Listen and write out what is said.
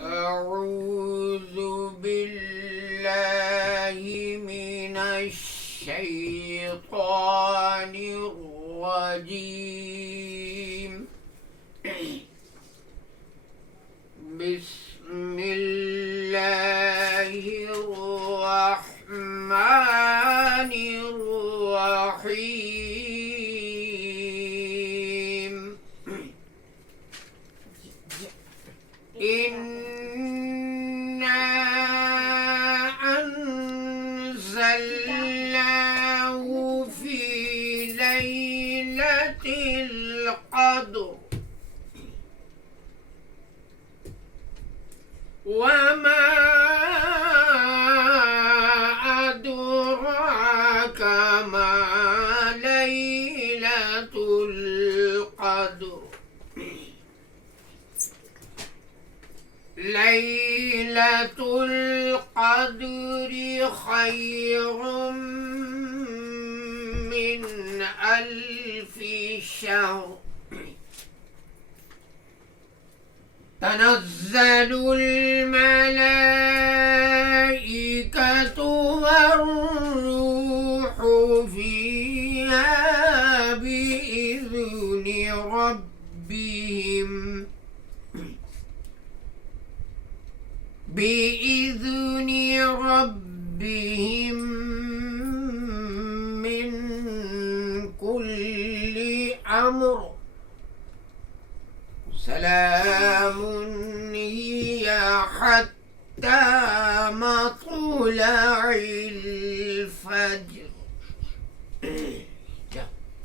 أعوذ بالله من الشيطان الرجيم. بسم الله الرحمن الرحيم. إنا أنزلناه في ليلة القدر وما أدراك ما ليلة القدر. ليلة القدر خير من 1000 شهر. تنزل الملائكة والروح فيها بإذن ربهم من كل أمر. سلام هي حتى مطلع الفجر.